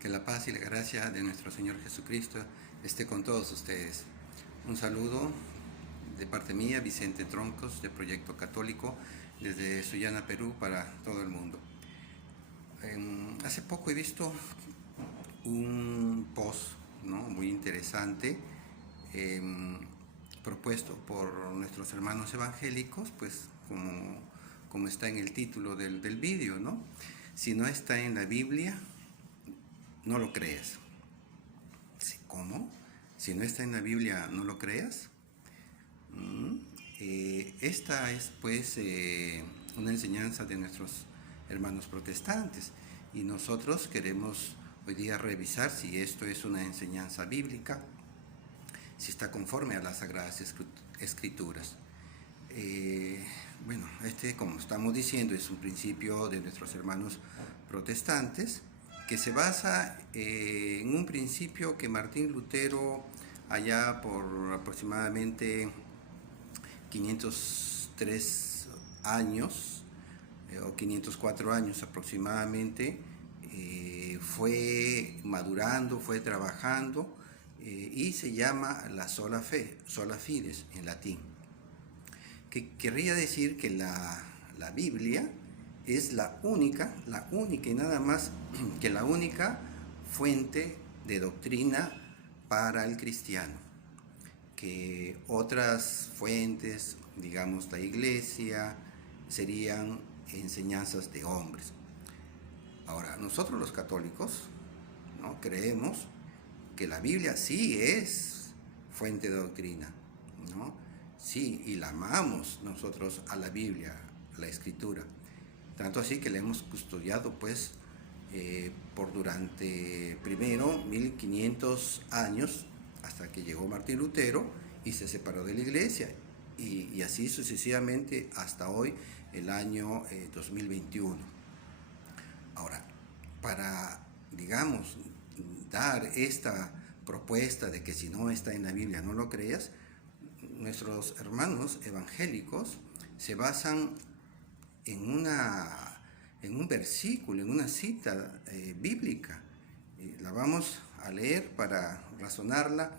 Que la paz y la gracia de nuestro Señor Jesucristo esté con todos ustedes. Un saludo de parte mía, Vicente Troncos, de Proyecto Católico, desde Sullana, Perú, para todo el mundo. Hace poco he visto un post, ¿no?, muy interesante, propuesto por nuestros hermanos evangélicos, pues como está en el título del vídeo, ¿no? Si no está en la Biblia, no lo creas. ¿Cómo? Si no está en la Biblia, no lo creas. Esta es pues una enseñanza de nuestros hermanos protestantes y nosotros queremos hoy día revisar si esto es una enseñanza bíblica, si está conforme a las Sagradas Escrituras. Bueno, como estamos diciendo, es un principio de nuestros hermanos protestantes que se basa en un principio que Martín Lutero, allá por aproximadamente 503 años o 504 años aproximadamente, fue madurando, fue trabajando y se llama la sola fides en latín, que querría decir que la Biblia es la única y nada más que la única fuente de doctrina para el cristiano, que otras fuentes, digamos la iglesia, serían enseñanzas de hombres. Ahora, nosotros los católicos, ¿no?, creemos que la Biblia sí es fuente de doctrina, ¿no? Sí, y la amamos nosotros a la Biblia, a la Escritura. Tanto así que la hemos custodiado pues por durante primero 1500 años, hasta que llegó Martín Lutero y se separó de la iglesia, y así sucesivamente hasta hoy, el año 2021. Ahora, para, digamos, dar esta propuesta de que si no está en la Biblia no lo creas, nuestros hermanos evangélicos se basan en un versículo, en una cita bíblica. La vamos a leer para razonarla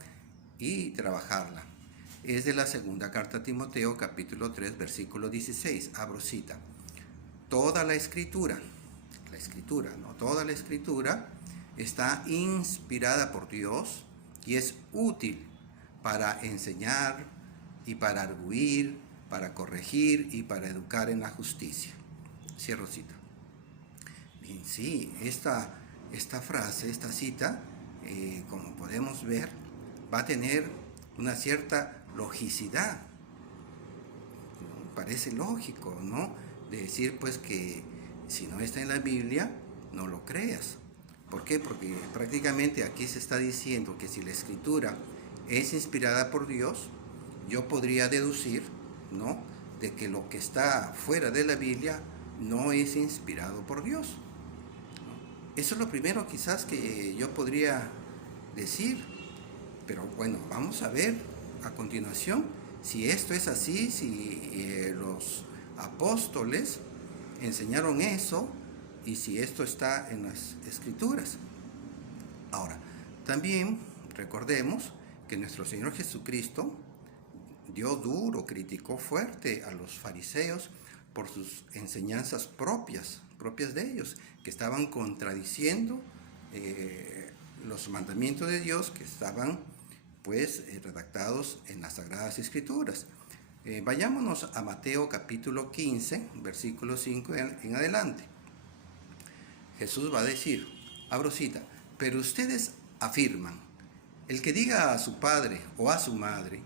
y trabajarla. Es de la segunda carta a Timoteo, capítulo 3, versículo 16. Abro cita. Toda la escritura, toda la escritura está inspirada por Dios y es útil para enseñar y para arguir, para corregir y para educar en la justicia. Cierro cita. Bien, sí, esta frase, esta cita, como podemos ver, va a tener una cierta logicidad. Parece lógico, ¿no?, de decir pues que si no está en la Biblia, no lo creas. ¿Por qué? Porque prácticamente aquí se está diciendo que si la Escritura es inspirada por Dios, yo podría deducir, ¿no?, de que lo que está fuera de la Biblia no es inspirado por Dios. Eso es lo primero quizás que yo podría decir, pero bueno, vamos a ver a continuación si esto es así, si los apóstoles enseñaron eso y si esto está en las Escrituras. Ahora, también recordemos que nuestro Señor Jesucristo dio duro, criticó fuerte a los fariseos por sus enseñanzas propias de ellos, que estaban contradiciendo los mandamientos de Dios que estaban pues redactados en las Sagradas Escrituras. Vayámonos a Mateo capítulo 15, versículo 5 en adelante. Jesús va a decir, abro cita, pero ustedes afirman, el que diga a su padre o a su madre,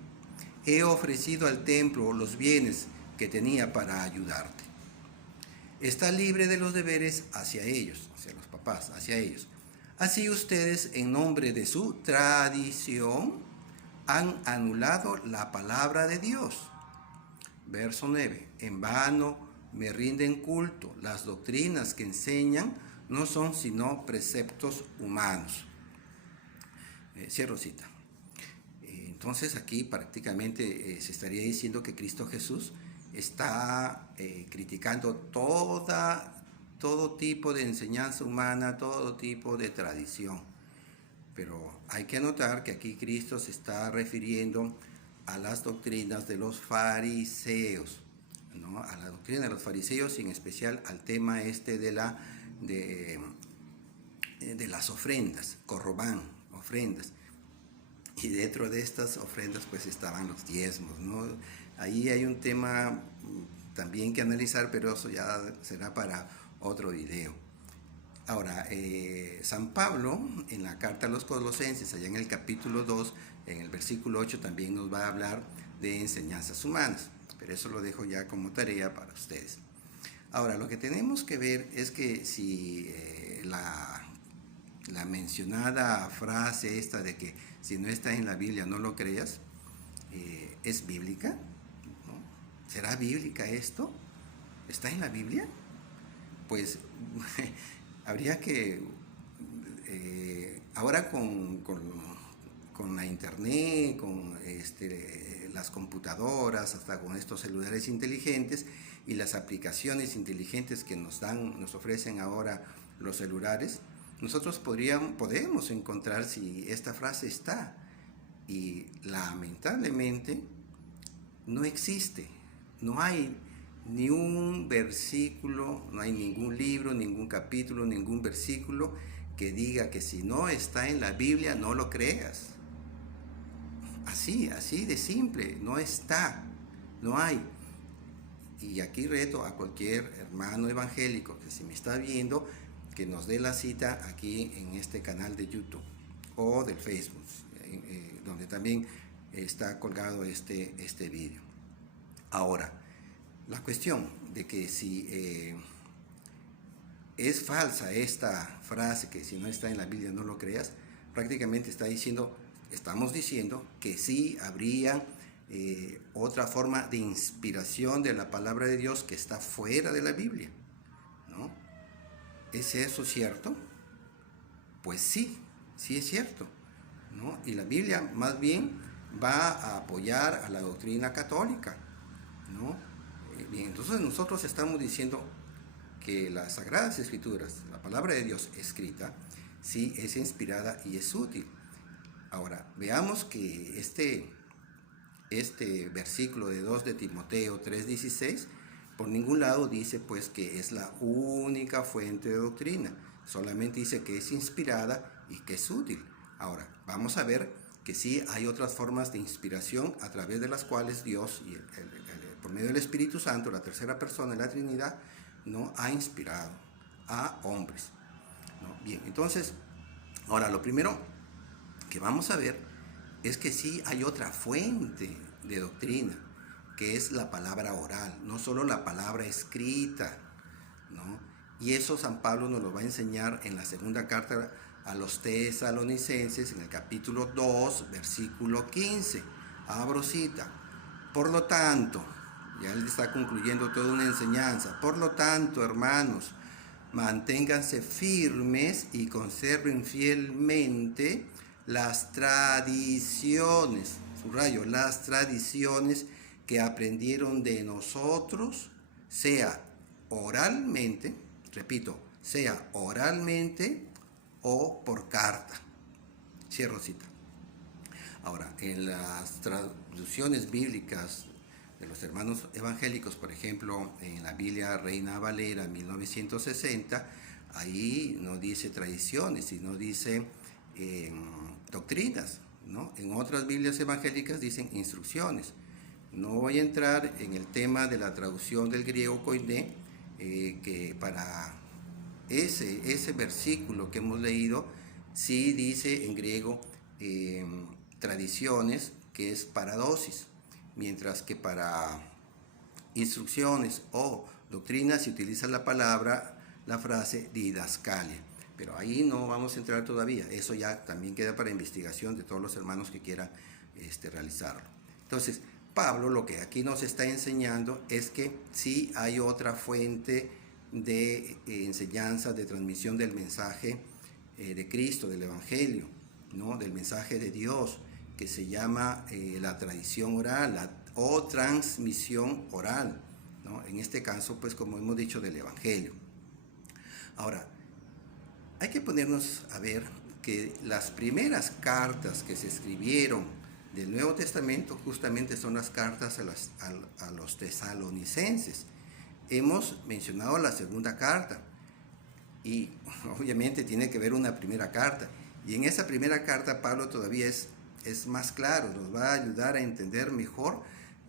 he ofrecido al templo los bienes que tenía para ayudarte, está libre de los deberes hacia ellos, hacia los papás, hacia ellos. Así ustedes, en nombre de su tradición, han anulado la palabra de Dios. Verso 9. En vano me rinden culto. Las doctrinas que enseñan no son sino preceptos humanos. Cierro cita. Entonces aquí prácticamente se estaría diciendo que Cristo Jesús está criticando toda todo tipo de enseñanza humana, todo tipo de tradición. Pero hay que anotar que aquí Cristo se está refiriendo a las doctrinas de los fariseos, ¿no? A la doctrina de los fariseos y en especial al tema este de las ofrendas, corrobán, ofrendas. Y dentro de estas ofrendas pues estaban los diezmos, ¿no? Ahí hay un tema también que analizar, pero eso ya será para otro video. Ahora, San Pablo, en la carta a los Colosenses, allá en el capítulo 2, en el versículo 8, también nos va a hablar de enseñanzas humanas, pero eso lo dejo ya como tarea para ustedes. Ahora, lo que tenemos que ver es que si la mencionada frase esta de que si no está en la Biblia no lo creas, ¿es bíblica? ¿No? ¿Será bíblica esto? ¿Está en la Biblia? Pues habría que, ahora con la internet, con las computadoras, hasta con estos celulares inteligentes y las aplicaciones inteligentes que nos ofrecen ahora los celulares, nosotros podemos encontrar si esta frase está, y lamentablemente no existe, no hay ni un versículo, no hay ningún libro, ningún capítulo, ningún versículo que diga que si no está en la Biblia no lo creas. Así de simple, no está, no hay. Y aquí reto a cualquier hermano evangélico que si me está viendo, que nos dé la cita aquí en este canal de YouTube o del Facebook, donde también está colgado este vídeo. Ahora, la cuestión de que si es falsa esta frase, que si no está en la Biblia no lo creas, prácticamente estamos diciendo que sí habría otra forma de inspiración de la palabra de Dios que está fuera de la Biblia, ¿no? ¿Es eso cierto? Pues sí es cierto, ¿no? Y la Biblia más bien va a apoyar a la doctrina católica, ¿no? Bien, entonces nosotros estamos diciendo que las Sagradas Escrituras, la palabra de Dios escrita, sí es inspirada y es útil. Ahora, veamos que este versículo de 2 de Timoteo 3:16, por ningún lado dice pues que es la única fuente de doctrina, solamente dice que es inspirada y que es útil. Ahora, vamos a ver que sí hay otras formas de inspiración a través de las cuales Dios, por medio del Espíritu Santo, la tercera persona de la Trinidad, no ha inspirado a hombres, ¿no? Bien, entonces, ahora lo primero que vamos a ver es que sí hay otra fuente de doctrina, que es la palabra oral, no solo la palabra escrita, ¿no? Y eso San Pablo nos lo va a enseñar en la segunda carta a los tesalonicenses, en el capítulo 2, versículo 15. Abro cita. Por lo tanto, ya él está concluyendo toda una enseñanza. Por lo tanto, hermanos, manténganse firmes y conserven fielmente las tradiciones, subrayo, las tradiciones que aprendieron de nosotros, sea oralmente, repito, sea oralmente o por carta. Cierro cita. Ahora, en las traducciones bíblicas de los hermanos evangélicos, por ejemplo, en la Biblia Reina Valera 1960, ahí no dice tradiciones, sino dice doctrinas, ¿no? En otras Biblias evangélicas dicen instrucciones. No voy a entrar en el tema de la traducción del griego koiné, que para ese versículo que hemos leído, sí dice en griego tradiciones, que es paradosis, mientras que para instrucciones o doctrinas se utiliza la frase didascalia. Pero ahí no vamos a entrar todavía, eso ya también queda para investigación de todos los hermanos que quieran realizarlo. Entonces, Pablo lo que aquí nos está enseñando es que sí hay otra fuente de enseñanza, de transmisión del mensaje de Cristo, del Evangelio, ¿no? Del mensaje de Dios, que se llama la tradición oral o transmisión oral, ¿no? En este caso, pues como hemos dicho, del Evangelio. Ahora, hay que ponernos a ver que las primeras cartas que se escribieron del Nuevo Testamento justamente son las cartas a los tesalonicenses. Hemos mencionado la segunda carta y obviamente tiene que ver una primera carta. Y en esa primera carta Pablo todavía es más claro, nos va a ayudar a entender mejor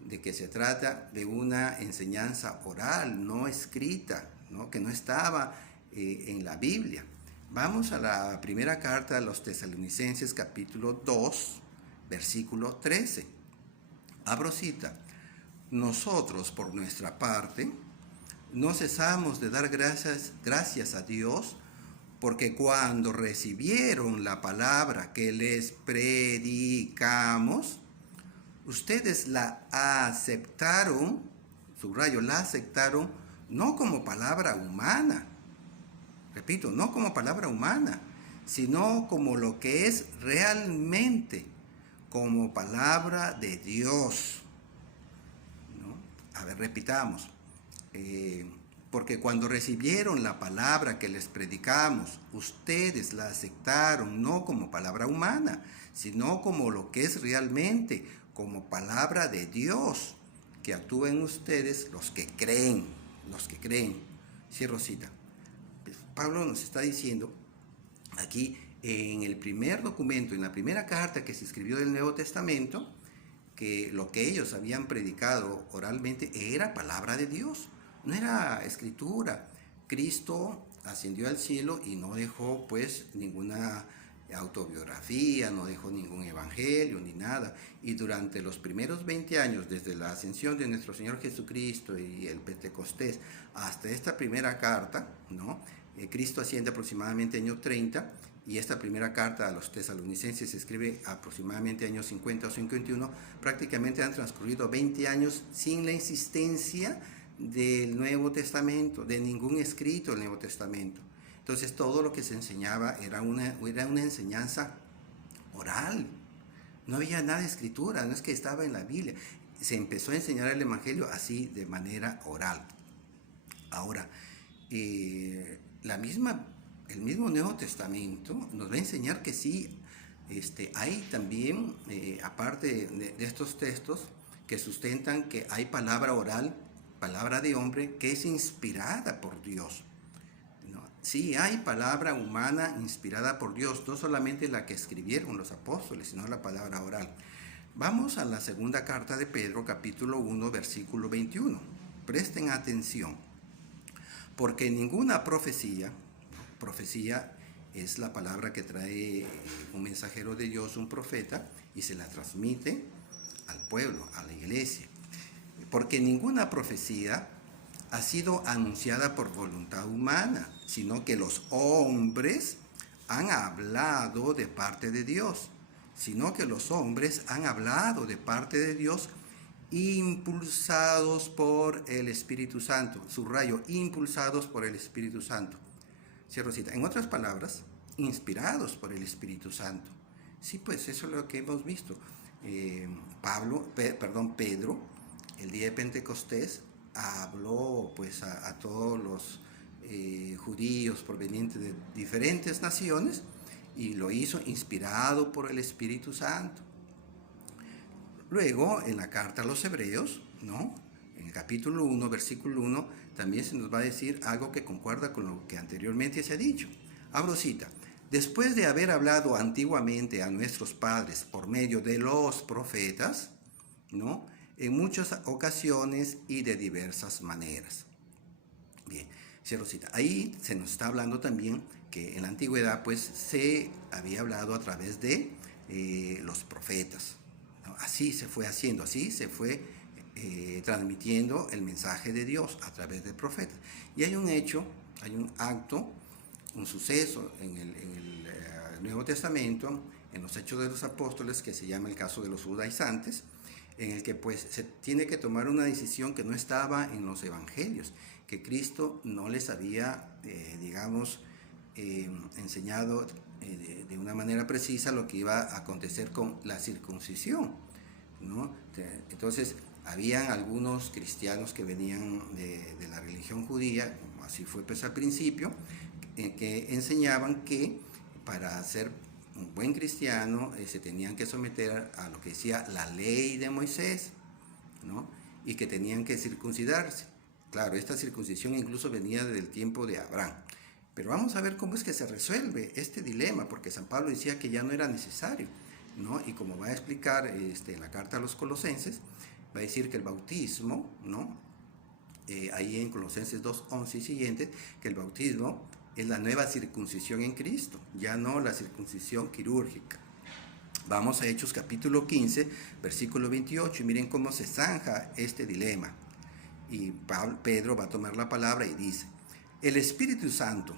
de que se trata de una enseñanza oral, no escrita, ¿no? Que no estaba en la Biblia. Vamos a la primera carta a los tesalonicenses, capítulo 2, versículo 13. Abro cita. Nosotros, por nuestra parte, no cesamos de dar gracias a Dios, porque cuando recibieron la palabra que les predicamos, ustedes la aceptaron, subrayo, la aceptaron no como palabra humana, repito, no como palabra humana, sino como lo que es realmente, como palabra de Dios, ¿no? A ver, repitamos. Porque cuando recibieron la palabra que les predicamos, ustedes la aceptaron no como palabra humana, sino como lo que es realmente, como palabra de Dios, que actúa en ustedes los que creen, Cierro cita. Pablo nos está diciendo aquí en el primer documento, en la primera carta que se escribió del Nuevo Testamento, que lo que ellos habían predicado oralmente era palabra de Dios, no era escritura. Cristo ascendió al cielo y no dejó pues ninguna autobiografía, no dejó ningún evangelio ni nada. Y durante los primeros 20 años, desde la ascensión de nuestro Señor Jesucristo y el Pentecostés hasta esta primera carta, ¿no? Cristo asciende aproximadamente año 30 y esta primera carta a los tesalonicenses se escribe aproximadamente años 50 o 51. Prácticamente han transcurrido 20 años sin la insistencia del Nuevo Testamento, de ningún escrito del Nuevo Testamento. Entonces todo lo que se enseñaba era una enseñanza oral. No había nada de escritura, no es que estaba en la Biblia. Se empezó a enseñar el Evangelio así, de manera oral. Ahora, el mismo Nuevo Testamento nos va a enseñar que sí, hay también, aparte de estos textos, que sustentan que hay palabra oral, palabra de hombre, que es inspirada por Dios. ¿No? Sí, hay palabra humana inspirada por Dios, no solamente la que escribieron los apóstoles, sino la palabra oral. Vamos a la segunda carta de Pedro, capítulo 1, versículo 21. Presten atención. Porque ninguna profecía es la palabra que trae un mensajero de Dios, un profeta, y se la transmite al pueblo, a la iglesia. Porque ninguna profecía ha sido anunciada por voluntad humana, sino que los hombres han hablado de parte de Dios, impulsados por el Espíritu Santo. Subrayo, impulsados por el Espíritu Santo. Cierro cita. En otras palabras, inspirados por el Espíritu Santo. Sí, pues eso es lo que hemos visto. Pedro, el día de Pentecostés, habló pues a todos los judíos provenientes de diferentes naciones y lo hizo inspirado por el Espíritu Santo. Luego, en la carta a los Hebreos, ¿no? En el capítulo 1, versículo 1, también se nos va a decir algo que concuerda con lo que anteriormente se ha dicho. Abro cita. Después de haber hablado antiguamente a nuestros padres por medio de los profetas, ¿no? En muchas ocasiones y de diversas maneras. Bien, cierro cita. Ahí se nos está hablando también que en la antigüedad pues se había hablado a través de los profetas. Así se fue haciendo, así se fue transmitiendo el mensaje de Dios a través del profeta. Y hay un hecho, hay un acto, un suceso en el Nuevo Testamento, en los Hechos de los Apóstoles, que se llama el caso de los judaizantes, en el que pues se tiene que tomar una decisión que no estaba en los evangelios, que Cristo no les había, enseñado de una manera precisa lo que iba a acontecer con la circuncisión, ¿no? Entonces, habían algunos cristianos que venían de la religión judía, así fue pues al principio, que enseñaban que para ser un buen cristiano se tenían que someter a lo que decía la ley de Moisés, ¿no? Y que tenían que circuncidarse. Claro, esta circuncisión incluso venía del tiempo de Abraham. Pero vamos a ver cómo es que se resuelve este dilema, porque San Pablo decía que ya no era necesario, ¿no? Y como va a explicar en la carta a los Colosenses, va a decir que el bautismo, ¿no? Ahí en Colosenses 2:11 y siguientes, que el bautismo es la nueva circuncisión en Cristo, ya no la circuncisión quirúrgica. Vamos a Hechos capítulo 15, versículo 28, y miren cómo se zanja este dilema. Y Pedro va a tomar la palabra y dice, el Espíritu Santo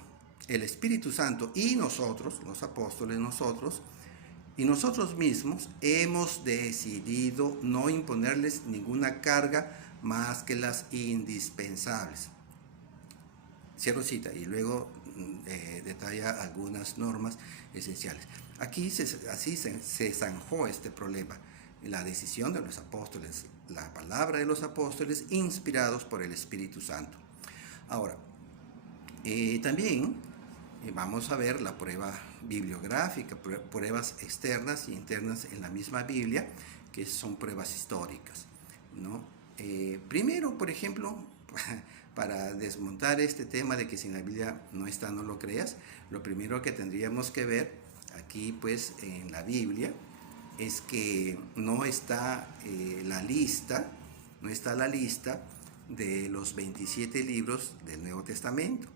y nosotros, los apóstoles, nosotros mismos hemos decidido no imponerles ninguna carga más que las indispensables. Cierro cita y luego detalla algunas normas esenciales. Aquí así se zanjó este problema, la decisión de los apóstoles, la palabra de los apóstoles inspirados por el Espíritu Santo. Ahora, también vamos a ver la prueba bibliográfica, pruebas externas y internas en la misma Biblia, que son pruebas históricas, ¿no? Primero, por ejemplo, para desmontar este tema de que si en la Biblia no está, no lo creas, lo primero que tendríamos que ver aquí, pues, en la Biblia, es que no está la lista de los 27 libros del Nuevo Testamento.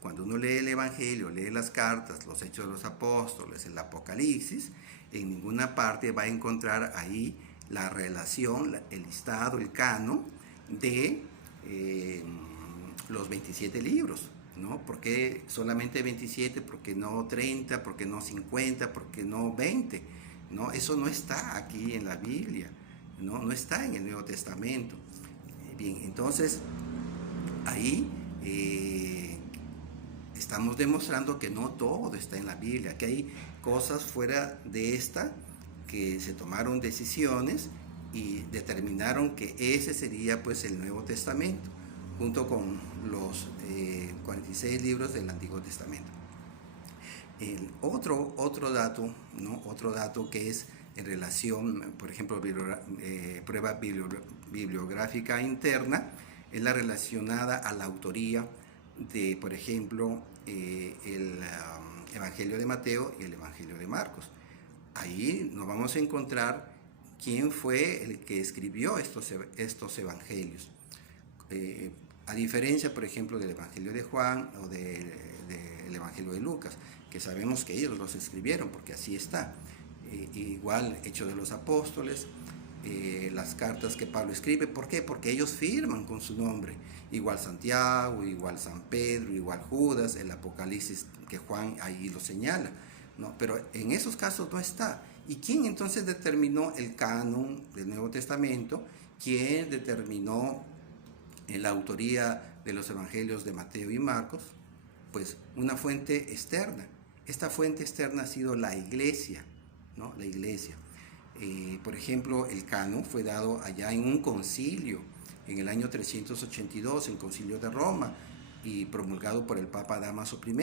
Cuando uno lee el Evangelio, lee las cartas, los Hechos de los Apóstoles, el Apocalipsis, en ninguna parte va a encontrar ahí la relación, el listado, el canon de los 27 libros, ¿no? ¿Por qué solamente 27? ¿Por qué no 30? ¿Por qué no 50? ¿Por qué no 20? ¿No? Eso no está aquí en la Biblia, no está en el Nuevo Testamento. Bien, entonces ahí estamos demostrando que no todo está en la Biblia, que hay cosas fuera de esta que se tomaron decisiones y determinaron que ese sería pues el Nuevo Testamento, junto con los 46 libros del Antiguo Testamento. Otro dato, ¿no? Otro dato que es en relación, por ejemplo, prueba bibliográfica interna, es la relacionada a la autoría de, por ejemplo, el Evangelio de Mateo y el Evangelio de Marcos. Ahí nos vamos a encontrar quién fue el que escribió estos evangelios. A diferencia, por ejemplo, del Evangelio de Juan o del Evangelio de Lucas, que sabemos que ellos los escribieron, porque así está. Igual Hechos de los Apóstoles, las cartas que Pablo escribe. ¿Por qué? Porque ellos firman con su nombre. Igual Santiago, igual San Pedro, igual Judas, el Apocalipsis que Juan ahí lo señala, ¿no? Pero en esos casos no está. ¿Y quién entonces determinó el canon del Nuevo Testamento? ¿Quién determinó la autoría de los evangelios de Mateo y Marcos? Pues una fuente externa. Esta fuente externa ha sido la Iglesia, ¿no? La Iglesia. Por ejemplo, el canon fue dado allá en un concilio, en el año 382, en el Concilio de Roma, y promulgado por el Papa Dámaso I.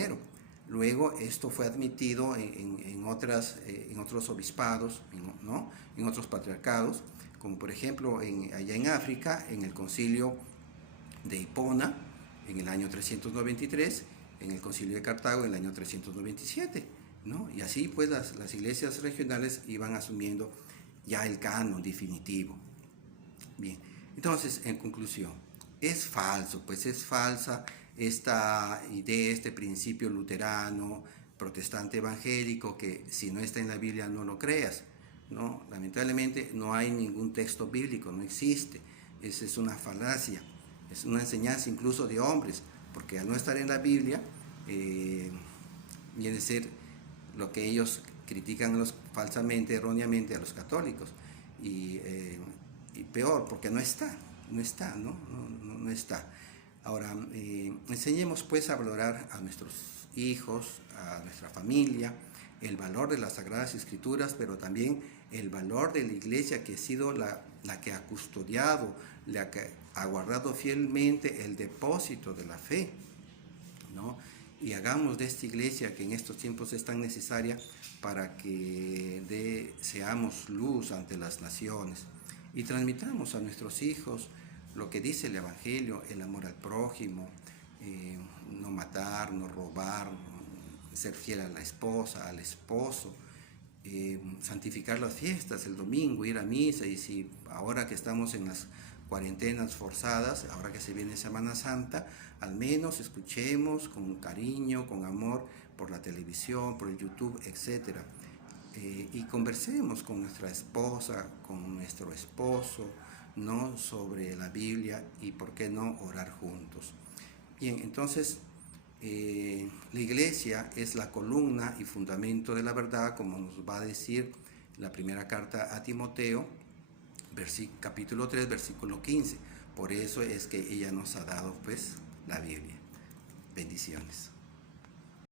Luego esto fue admitido en otros obispados, ¿no? En otros patriarcados, como por ejemplo allá en África, en el Concilio de Hipona, en el año 393, en el Concilio de Cartago, en el año 397, ¿no? Y así pues las iglesias regionales iban asumiendo ya el canon definitivo. Bien, entonces, en conclusión, es falsa esta idea, este principio luterano, protestante evangélico, que si no está en la Biblia no lo creas, ¿no? Lamentablemente no hay ningún texto bíblico, no existe. Esa es una falacia, es una enseñanza incluso de hombres, porque al no estar en la Biblia, viene a ser lo que ellos critican falsamente, erróneamente a los católicos, y peor, porque no está, ¿no? No está. Ahora, enseñemos pues a valorar a nuestros hijos, a nuestra familia, el valor de las Sagradas Escrituras, pero también el valor de la Iglesia, que ha sido la que ha custodiado, la que ha guardado fielmente el depósito de la fe, ¿no? y hagamos de esta iglesia que en estos tiempos es tan necesaria para que seamos luz ante las naciones y transmitamos a nuestros hijos lo que dice el Evangelio, el amor al prójimo, no matar, no robar, ser fiel a la esposa, al esposo, santificar las fiestas, el domingo, ir a misa, y si ahora que estamos en las cuarentenas forzadas, ahora que se viene Semana Santa, al menos escuchemos con cariño, con amor, por la televisión, por el YouTube, etc. Y conversemos con nuestra esposa, con nuestro esposo, ¿no?, sobre la Biblia y por qué no orar juntos. Bien, entonces la iglesia es la columna y fundamento de la verdad, como nos va a decir la primera carta a Timoteo, capítulo 3, versículo 15. Por eso es que ella nos ha dado pues la Biblia. Bendiciones.